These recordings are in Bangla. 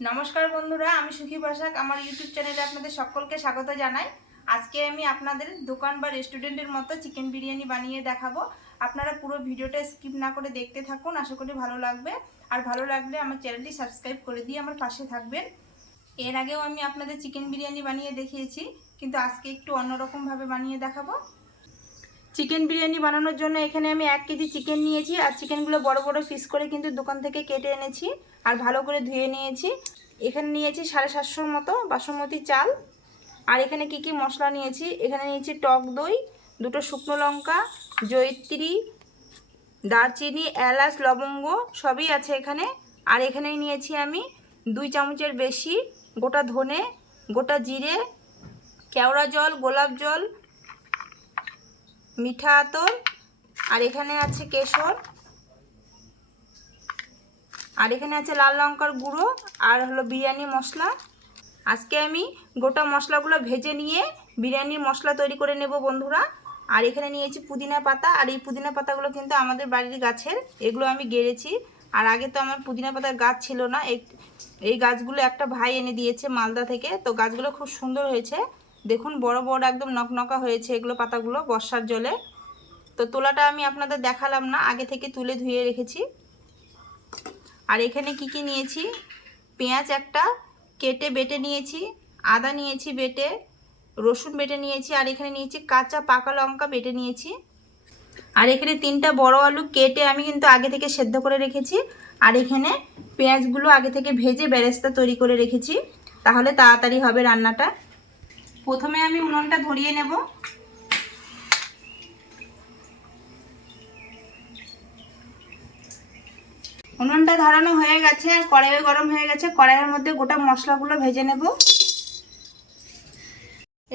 নমস্কার বন্ধুরা, আমি সুখী বসাক। আমার ইউটিউব চ্যানেলে আপনাদের সকলকে স্বাগত জানাই। আজকে আমি আপনাদের দোকান বা রেস্টুরেন্টের মতো চিকেন বিরিয়ানি বানিয়ে দেখাবো। আপনারা পুরো ভিডিওটা স্কিপ না করে দেখতে থাকুন, আশা করি ভালো লাগবে। আর ভালো লাগলে আমার চ্যানেলটি সাবস্ক্রাইব করে দিয়ে আমার পাশে থাকবেন। এর আগেও আমি আপনাদের চিকেন বিরিয়ানি বানিয়ে দেখিয়েছি, কিন্তু আজকে একটু অন্যরকমভাবে বানিয়ে দেখাবো। চিকেন বিরিয়ানি বানানোর জন্য এখানে আমি এক কেজি চিকেন নিয়েছি। আর চিকেনগুলো বড় বড় পিস করে কিন্তু দোকান থেকে কেটে এনেছি। আর ভালো করে ধুয়ে নিয়েছি। এখানে নিয়েছি সাড়ে সাতশোর মতো বাসমতি চাল। আর এখানে কি কি মশলা নিয়েছি? এখানে নিয়েছি টক দই, দুটো শুকনো লঙ্কা, জয়িত্রী, দারচিনি, এলাচ, লবঙ্গ সবই আছে এখানে। আর এখানে নিয়েছি আমি দুই চামচের বেশি গোটা ধনে, গোটা জিরে, কেওড়া জল, গোলাপ জল মিঠা আতর, আর এখানে আছে কেশর, আর এখানে আছে লাল লঙ্কার গুঁড়ো, আর হলো বিরিয়ানি মশলা। আজকে আমি গোটা মশলাগুলো ভেজে নিয়ে বিরিয়ানির মশলা তৈরি করে নেব বন্ধুরা। আর এখানে নিয়েছি পুদিনা পাতা, আর এই পুদিনা পাতাগুলো কিন্তু আমাদের বাড়ির গাছের, এগুলো আমি গেড়েছি। আর আগে তো আমার পুদিনা পাতার গাছ ছিল না, এই গাছগুলো একটা ভাই এনে দিয়েছে মালদা থেকে, তো গাছগুলো খুব সুন্দর হয়েছে। দেখুন, বড় বড় একদম নকনকা হয়েছে এগুলো পাতাগুলো বর্ষার জলে। তো তোলাটা আমি আপনাদের দেখালাম না, আগে থেকে তুলে ধুয়ে রেখেছি। আর এখানে কি কি নিয়েছি? পেঁয়াজ একটা কেটে বেটে নিয়েছি, আদা নিয়েছি বেটে, রসুন বেটে নিয়েছি, আর এখানে নিয়েছি কাঁচা পাকা লঙ্কা বেটে নিয়েছি। আর এখানে তিনটা বড় আলু কেটে আমি কিন্তু আগে থেকে সেদ্ধ করে রেখেছি। আর এখানে পেঁয়াজগুলো আগে থেকে ভেজে বেরেস্তা তৈরি করে রেখেছি। তাহলে তাড়াতাড়ি হবে রান্নাটা। প্রথমে আমি উনুনটা ধরিয়ে নেব। উনুনটা ধরানো হয়ে গেছে, আর কড়াইয়ে গরম হয়ে গেছে। কড়াইয়ের মধ্যে গোটা মশলাগুলো ভেজে নেব।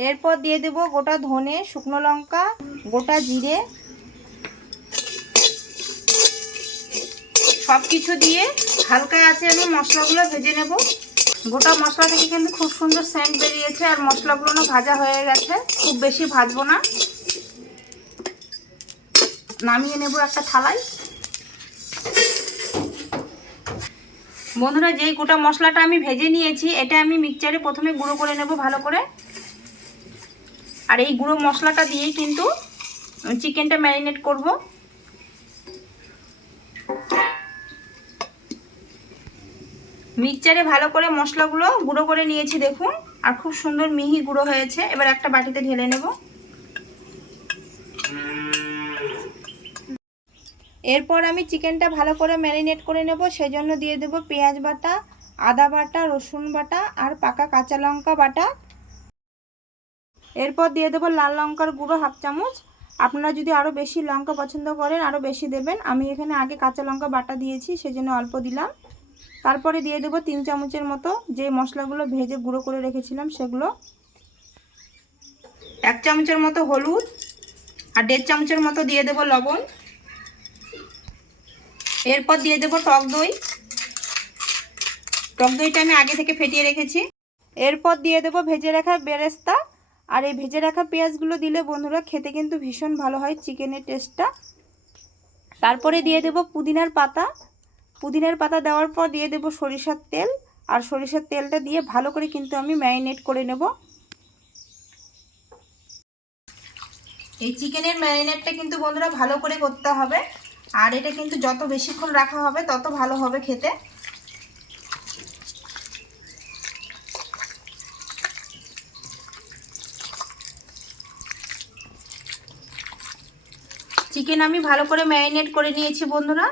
এরপর দিয়ে দেব গোটা ধনে, শুকনো লঙ্কা, গোটা জিরে। সব কিছু দিয়ে হালকা আছে আমি মশলাগুলো ভেজে নেব। গোটা মশলা থেকে কিন্তু খুব সুন্দর সেন্ট বেরিয়েছে আর মশলাগুলো ভাজা হয়ে গেছে। খুব বেশি ভাজবো না। নামিয়ে নেব একটা থালায়। বন্ধুরা, যেই গোটা মশলাটা আমি ভেজে নিয়েছি, এটা আমি মিক্সচারে প্রথমে গুঁড়ো করে নেব ভালো করে। আর এই গুঁড়ো মশলাটা দিয়েই কিন্তু চিকেনটা ম্যারিনেট করব। মিক্সচারে ভালো করে মশলাগুলো গুঁড়ো করে নিয়েছি দেখুন। আর খুব সুন্দর মিহি গুঁড়ো হয়েছে। এবার একটা বাটিতে ঢেলে নেব। এরপর আমি চিকেনটা ভালো করে ম্যারিনেট করে নেব। সেজন্য দিয়ে দেব পেঁয়াজ বাটা, আদা বাটা, রসুন বাটা আর পাকা কাঁচা লঙ্কা বাটা। এরপর দিয়ে দেবো লাল লঙ্কার গুঁড়ো হাফ চামচ। আপনারা যদি আরও বেশি লঙ্কা পছন্দ করেন আরও বেশি দেবেন। আমি এখানে আগে কাঁচা লঙ্কা বাটা দিয়েছি, সেজন্য অল্প দিলাম। তারপরে দিয়ে দেবো তিন চামচের মতো যে মশলাগুলো ভেজে গুঁড়ো করে রেখেছিলাম সেগুলো। এক চামচের মতো হলুদ আর দেড় চামচের মতো দিয়ে দেবো লবণ। এরপর দিয়ে দেবো টক দই। টক দইটা আমি আগে থেকে ফেটিয়ে রেখেছি। এরপর দিয়ে দেবো ভেজে রাখা বেরেস্তা। আর এই ভেজে রাখা পেঁয়াজগুলো দিলে বন্ধুরা খেতে কিন্তু ভীষণ ভালো হয়, চিকেনের টেস্টটা। তারপরে দিয়ে দেবো পুদিনার পাতা। পুদিনার পাতা দেওয়ার পর দিয়ে দেবো সরিষার তেল। আর সরিষার তেলটা দিয়ে ভালো করে কিন্তু আমি ম্যারিনেট করে নেব। এই চিকেনের ম্যারিনেটটা কিন্তু বন্ধুরা ভালো করে করতে হবে। আর এটা কিন্তু যত বেশিক্ষণ রাখা হবে, তত ভালো হবে খেতে। চিকেন আমি ভালো করে ম্যারিনেট করে নিয়েছি বন্ধুরা।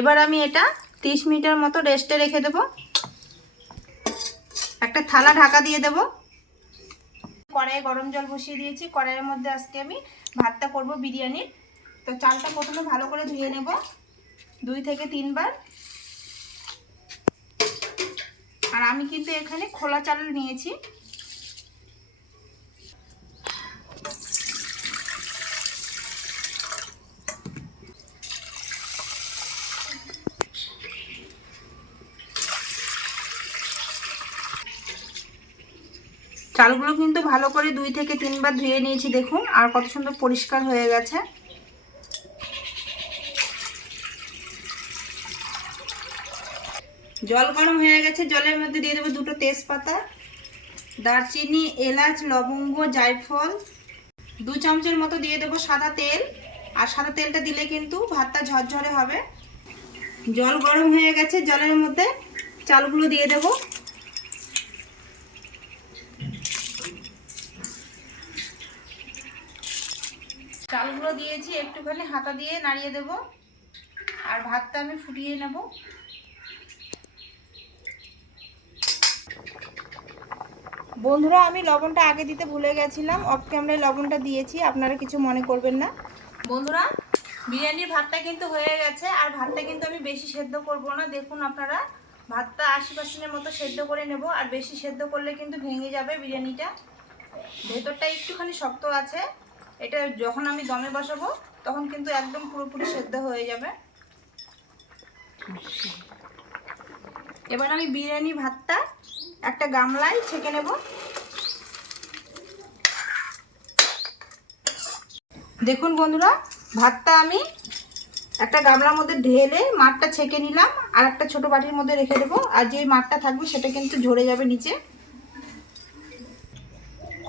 এবার আমি এটা 30 মিনিটের মতো রেস্টে রেখে দেব। একটা থালা ঢাকা দিয়ে দেব। কড়াইয়ে গরম জল বসিয়ে দিয়েছি। কড়াইয়ের মধ্যে আজকে আমি ভাতটা করব বিরিয়ানির। তো চালটা প্রথমে ভালো করে ধুয়ে নেব। দুই থেকে তিনবার। আর আমি কিন্তু এখানে খোলা চাল নিয়েছি। চালগুলো কিন্তু ভালো করে দুই থেকে তিনবার ধুয়ে নিয়েছি, দেখুন, আর কত সুন্দর পরিষ্কার হয়ে গেছে। জল গরম হয়ে গেছে, জলের মধ্যে দিয়ে দেবো দুটো তেজপাতা, দারচিনি, এলাচ, লবঙ্গ, জায়ফল। দু চামচের মতো দিয়ে দেবো সাদা তেল, আর সাদা তেলটা দিলে কিন্তু ভাতটা ঝরঝরে হবে। জল গরম হয়ে গেছে, জলের মধ্যে চালগুলো দিয়ে দেব। চালগুলো দিয়েছি, একটুখানি হাতা দিয়ে নাড়িয়ে দেব। আর ভাতটা আমি ফুটিয়ে নেব। বন্ধুরা, আমি লবণটা আগে দিতে ভুলে গেছিলাম অফ ক্যামেরায় লবণটা দিয়েছি, আপনারা কিছু মনে করবেন না। বন্ধুরা, বিরিয়ানির ভাতটা কিন্তু হয়ে গেছে, আর ভাতটা কিন্তু আমি বেশি সেদ্ধ করব না। দেখুন আপনারা, ভাতটা আশি পার্সেন্টের মতো সেদ্ধ করে নেব, আর বেশি সেদ্ধ করলে কিন্তু ভেঙে যাবে বিরিয়ানিটা। ভেতরটা একটুখানি শক্ত আছে। এটা যখন আমি দমে বসাবো, তখন কিন্তু একদম পুরোপুরি সেদ্ধ হয়ে যাবে। এবার আমি বিরিয়ানি ভাতটা একটা গামলায় ছেঁকে নেব। দেখুন বন্ধুরা, ভাতটা আমি একটা গামলার মধ্যে ঢেলে মাঠটা ছেঁকে নিলাম, আর একটা ছোট বাটির মধ্যে রেখে দেবো, আর যে মাঠটা থাকবে সেটা কিন্তু ঝরে যাবে নিচে।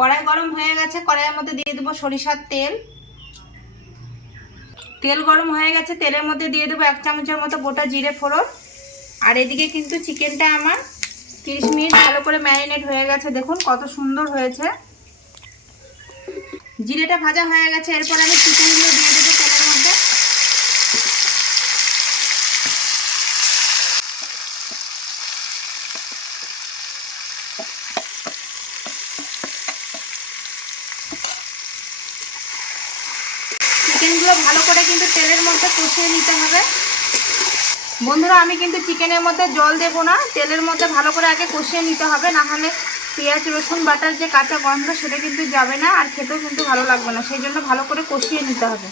কড়াই গরম হয়ে গেছে, কড়াইয়ের মধ্যে দিয়ে দেবো সরিষার তেল। তেল গরম হয়ে গেছে, তেলের মধ্যে দিয়ে দেবো এক চামচের মতো গোটা জিরে ফোড়ন। আর এদিকে কিন্তু চিকেনটা আমার তিরিশ মিনিট ভালো করে ম্যারিনেট হয়ে গেছে, দেখুন কত সুন্দর হয়েছে। জিরেটা ভাজা হয়ে গেছে, এরপর আমি চিকেনগুলো দিয়ে দেবো তেলের মধ্যে চিকেনগুলো ভালো করে কিন্তু তেলের মধ্যে কষিয়ে নিতে হবে। বন্ধুরা, আমি কিন্তু চিকেনের মধ্যে জল দেব না। তেলের মধ্যে ভালো করে আগে কষিয়ে নিতে হবে। না হলে পেঁয়াজ, রসুন, বাটার যে কাঁচা গন্ধ, সেটা কিন্তু যাবে না আর খেতেও কিন্তু ভালো লাগবে না। সেই জন্য ভালো করে কষিয়ে নিতে হবে।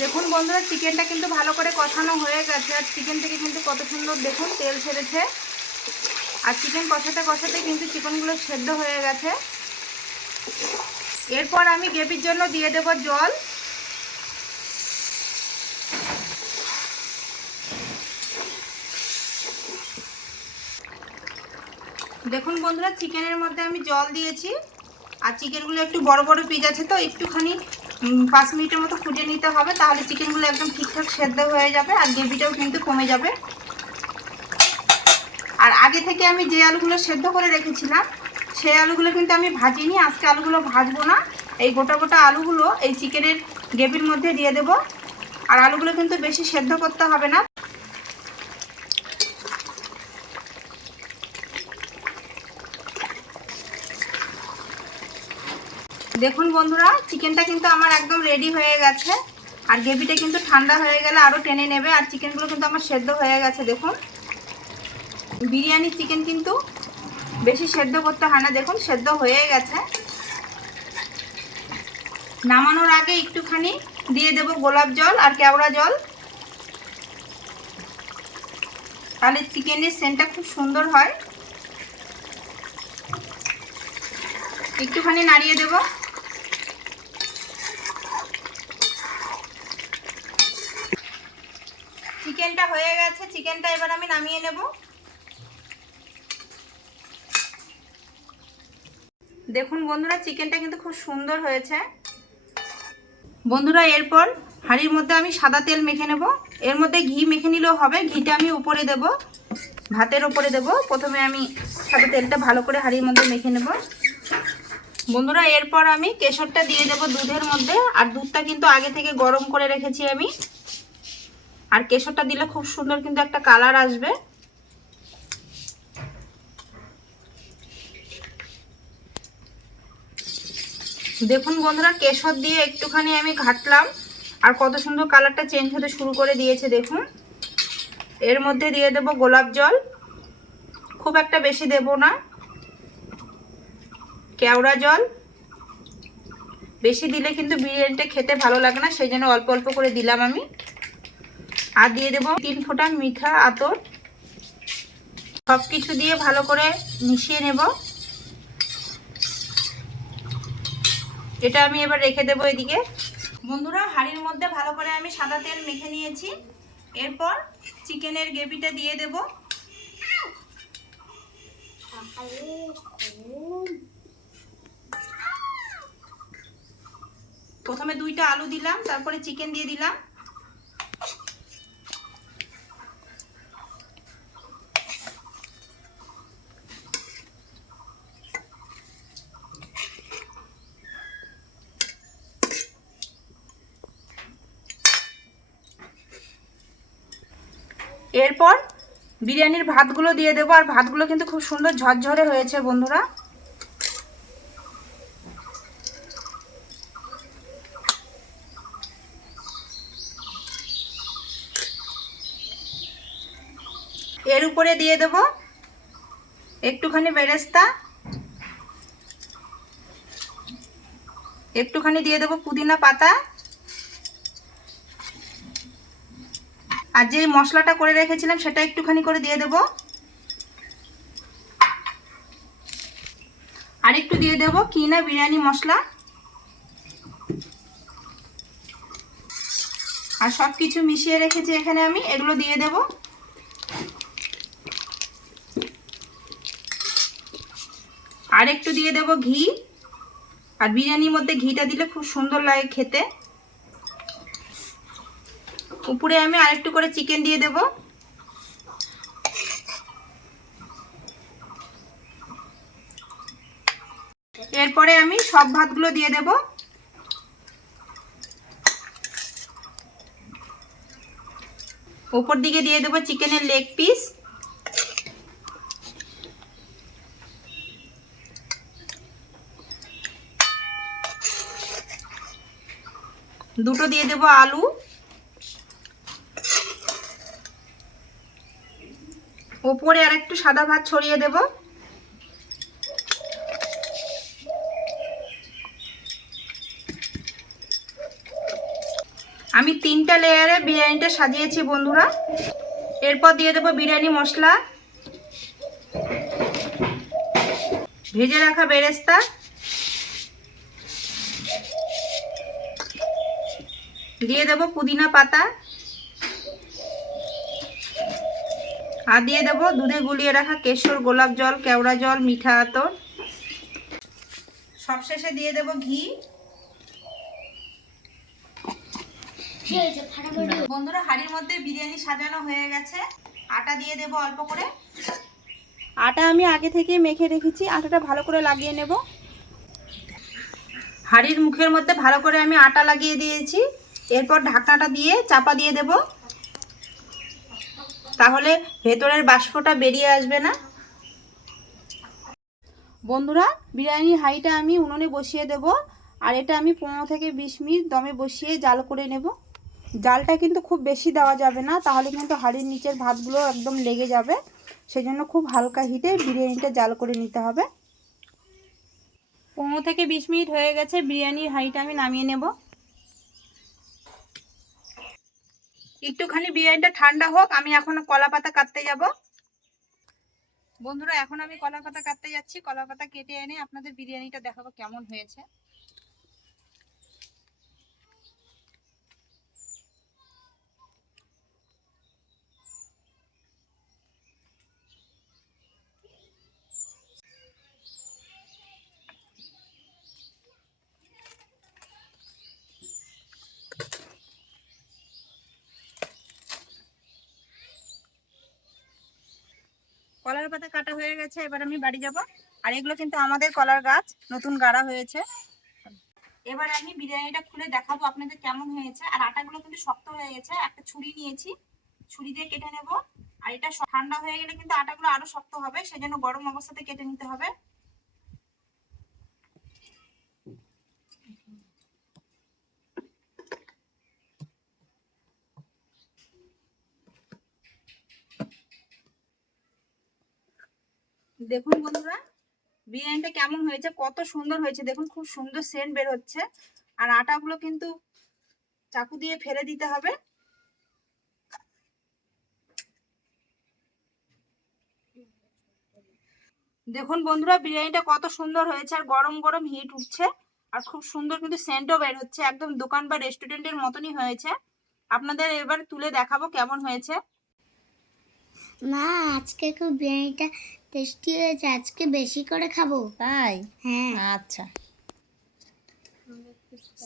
দেখুন বন্ধুরা, চিকেনটা কিন্তু ভালো করে কষানো হয়ে গেছে। আর চিকেন থেকে কিন্তু কত সুন্দর দেখুন, তেল ছেড়েছে। আর চিকেন কষাতে কষাতে কিন্তু চিকেনগুলো সেদ্ধ হয়ে গেছে। এরপর আমি গ্রেভির জন্য দিয়ে দেব জল। দেখুন বন্ধুরা, চিকেনের মধ্যে আমি জল দিয়েছি। আর চিকেনগুলো একটু বড় বড় পিস আছে তো, একটুখানি পাঁচ মিনিটের মতো ফুটিয়ে নিতে হবে, তাহলে চিকেনগুলো একদম ঠিকঠাক সেদ্ধ হয়ে যাবে আর গ্রেভিটাও কিন্তু কমে যাবে। আর আগে থেকে আমি যে আলুগুলো সেদ্ধ করে রেখেছিলাম সেই আলুগুলো কিন্তু আমি ভাজিনি, আজকে আলুগুলো ভাজবো না। এই গোটা গোটা আলুগুলো এই চিকেনের গ্রেভির মধ্যে দিয়ে দেব। আর আলুগুলো কিন্তু বেশি সেদ্ধ করতে হবে না। দেখুন বন্ধুরা, চিকেনটা কিন্তু আমার একদম রেডি হয়ে গেছে। আর গ্রেভিটা কিন্তু ঠান্ডা হয়ে গেলে আরও টেনে নেবে। আর চিকেনগুলো কিন্তু আমার সেদ্ধ হয়ে গেছে, দেখুন। বিরিয়ানি, চিকেন কিন্তু বেশি সেদ্ধ করতে হয় না। দেখুন, সেদ্ধ হয়ে গেছে। নামানোর আগে একটুখানি দিয়ে দেব গোলাপ জল আর কেওড়া জল। তাহলে চিকেনের সেন্টটা খুব সুন্দর হয়। একটুখানি নাড়িয়ে দেব। চিকেনটা হয়ে গেছে। চিকেনটা এবার আমি নামিয়ে নেব। দেখুন বন্ধুরা, চিকেনটা কিন্তু খুব সুন্দর হয়েছে। বন্ধুরা, এরপর হাঁড়ির মধ্যে আমি সাদা তেল মেখে নেব। এর মধ্যে ঘি মেখে নিলেও হবে। ঘিটা আমি উপরে দেব, ভাতের উপরে দেব। প্রথমে আমি সাদা তেলটা ভালো করে হাঁড়ির মধ্যে মেখে নেব। বন্ধুরা, এরপর আমি কেশরটা দিয়ে দেব দুধের মধ্যে। আর দুধটা কিন্তু আগে থেকে গরম করে রেখেছি আমি। আর কেশরটা দিলে খুব সুন্দর কিন্তু একটা কালার আসবে। দেখুন বন্ধুরা, কেশর দিয়ে একটুখানি আমি ঘাটলাম। আর কত সুন্দর কালারটা চেঞ্জ হতে শুরু করে দিয়েছে, দেখুন। এর মধ্যে দিয়ে দেব গোলাপ জল। খুব একটা বেশি দেব না। কেওড়া জল। বেশি দিলে কিন্তু বিরিয়ানিটা খেতে ভালো লাগে না, সেই জন্য অল্প অল্প করে দিলাম আমি। আর দিয়ে দেব তিন ফোঁটা মিঠা আতর। সব কিছু দিয়ে ভালো করে মিশিয়ে নেব। এটা আমি এবার রেখে দেবো এদিকে। বন্ধুরা, হাঁড়ির মধ্যে ভালো করে আমি সাদা তেল মেখে নিয়েছি। এরপর চিকেনের গ্রেভিটা দিয়ে দেব। প্রথমে দুইটা আলু দিলাম, তারপরে চিকেন দিয়ে দিলাম এরপর বিরিয়ানির ভাতগুলো দিয়ে দেবো, আর ভাতগুলো কিন্তু খুব সুন্দর ঝরঝরে হয়েছে বন্ধুরা। এর উপরে দিয়ে দেব একটুখানি বেরেস্তা। একটুখানি দিয়ে দেবো পুদিনা পাতা। আর যে মশলাটা করে রেখেছিলাম সেটা একটুখানি করে দিয়ে দেব। আর একটু দিয়ে দেব কিনা বিরিয়ানি মশলা। আর সব কিছু মিশিয়ে রেখেছি এখানে আমি, এগুলো দিয়ে দেব। আর একটু দিয়ে দেব ঘি। আর বিরিয়ানির মধ্যে ঘিটা দিলে খুব সুন্দর লাগে খেতে। উপরে আমি আরেকটু করে চিকেন দিয়ে দেব। এরপরে আমি সব ভাতগুলো দিয়ে দেব। উপর দিকে দিয়ে দেব চিকেনের লেগ পিস। দুটো দিয়ে দেব আলু। ওপরে আর একটু সাদা ভাত ছড়িয়ে দেব। আমি তিনটা লেয়ারে বিরিয়ানিটা সাজিয়েছি বন্ধুরা। এরপর দিয়ে দেবো বিরিয়ানি মশলা। ভেজে রাখা বেরেস্তা। দিয়ে দেবো পুদিনা পাতা। আর দিয়ে দেবো দুধে গুলিয়ে রাখা কেশর গোলাপ জল কেওড়া জল মিঠা আতর। সবশেষে দিয়ে দেব ঘি। বন্ধুরা হাড়ির মধ্যে বিরিয়ানি সাজানো হয়ে গেছে। আটা দিয়ে দেব অল্প করে। আটা আমি আগে থেকে মেখে রেখেছি আটাটা ভালো করে লাগিয়ে নেব। হাড়ির মুখের মধ্যে ভালো করে আমি আটা লাগিয়ে দিয়েছি। এরপর ঢাকনাটা দিয়ে চাপা দিয়ে দেবো। তাহলে ভেতরের বাষ্পটা বেরিয়ে আসবে না? বন্ধুরা, বিরিয়ানির হাঁড়িটা আমি উনুনে বসিয়ে দেব, আর এটা আমি পনেরো থেকে বিশ মিনিট দমে বসিয়ে জাল করে নেব। জালটা কিন্তু খুব বেশি দেওয়া যাবে না, তাহলে কিন্তু হাঁড়ির নিচের ভাতগুলো একদম লেগে যাবে। সেই জন্য খুব হালকা হিটে বিরিয়ানিটা জাল করে নিতে হবে। পনেরো থেকে বিশ মিনিট হয়ে গেছে, বিরিয়ানির হাঁড়িটা আমি নামিয়ে নেব। একটুখানি বিরিয়ানিটা ঠান্ডা হোক, আমি এখন কলা পাতা কাটতে যাব। বন্ধুরা, এখন আমি কলা পাতা কাটতে যাচ্ছি। কলা পাতা কেটে এনে আপনাদের বিরিয়ানিটা দেখাবো কেমন হয়েছে কলার পাতা কাটা হয়ে গেছে, এবার আমি বাড়ি যাব। আর এগুলো কিন্তু আমাদের কলার গাছ, নতুন গাড়া হয়েছে। এবার আমি বিরিয়ানিটা খুলে দেখাবো আপনাদের কেমন হয়েছে। আর আটাগুলো কিন্তু শক্ত হয়ে গেছে, একটা ছুরি নিয়েছি। ছুরি দিয়ে কেটে নেব। আর এটা ঠান্ডা হয়ে গেলে কিন্তু আটাগুলো আরও শক্ত হবে, সেজন্য গরম অবস্থাতে কেটে নিতে হবে। দেখুন বন্ধুরা, বিরিয়ানিটা কেমন হয়েছে, কত সুন্দর হয়েছে, দেখুন খুব সুন্দর সেন্ট বের হচ্ছে। আর আটাগুলো কিন্তু চাকু দিয়ে ফেলে দিতে হবে। দেখুন বন্ধুরা, বিরিয়ানিটা কত সুন্দর হয়েছে, আর গরম গরম হিট উঠছে, আর খুব সুন্দর কিন্তু সেন্টও বের হচ্ছে, একদম দোকান বা রেস্টুরেন্টের মতনই হয়েছে। আপনাদের এবার তুলে দেখাবো কেমন হয়েছে। মা আজকে খুব বিরিয়ানিটা টেস্টি হয়েছে আজকে বেশি করে খাব। তাই? হ্যাঁ। আচ্ছা।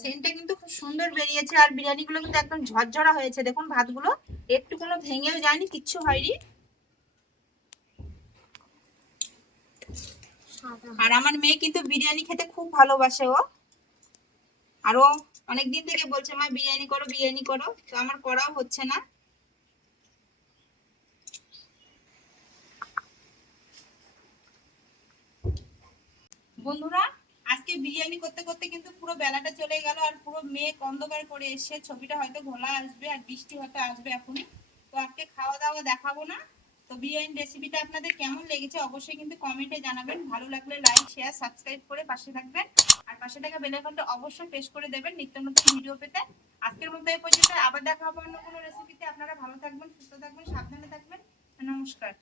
সেন্টটা কিন্তু খুব সুন্দর বেরিয়েছে আর বিরিয়ানিগুলো কিন্তু একদম ঝরঝরা হয়েছে। দেখুন ভাতগুলো একটু কোনো ভেঙেও যায়নি কিচ্ছু হয়নি। আর আমার মেয়ে কিন্তু বিরিয়ানি খেতে খুব ভালোবাসে ও। আর ও অনেকদিন থেকে বলছে মা বিরিয়ানি করো বিরিয়ানি করো। তো আমার করাও হচ্ছে না। বন্ধুরা, আজকে বিরিয়ানি করতে করতে কিন্তু পুরো বেলাটা চলে গেল আর পুরো মেঘ অন্ধকার করে এসে ছবিটা হয়তো ঘোলা আসবে আর বৃষ্টি হয়তো আসবে এখনই। তো আজকে খাওয়া দাওয়া দেখাবো না। তো বিরিয়ানি রেসিপিটা আপনাদের কেমন লেগেছে অবশ্যই কিন্তু কমেন্টে জানাবেন। ভালো লাগলে লাইক শেয়ার সাবস্ক্রাইব করে পাশে থাকবেন। আর পাশে থাকা বেল আইকনটা অবশ্যই প্রেস করে দেবেন নিত্য নতুন ভিডিও পেতে। আজকের মতো এই পর্যন্ত, আবার দেখা হবে অন্য কোনো রেসিপিতে আপনারা ভালো থাকবেন, সুস্থ থাকবেন, সাবধানে থাকবেন। নমস্কার।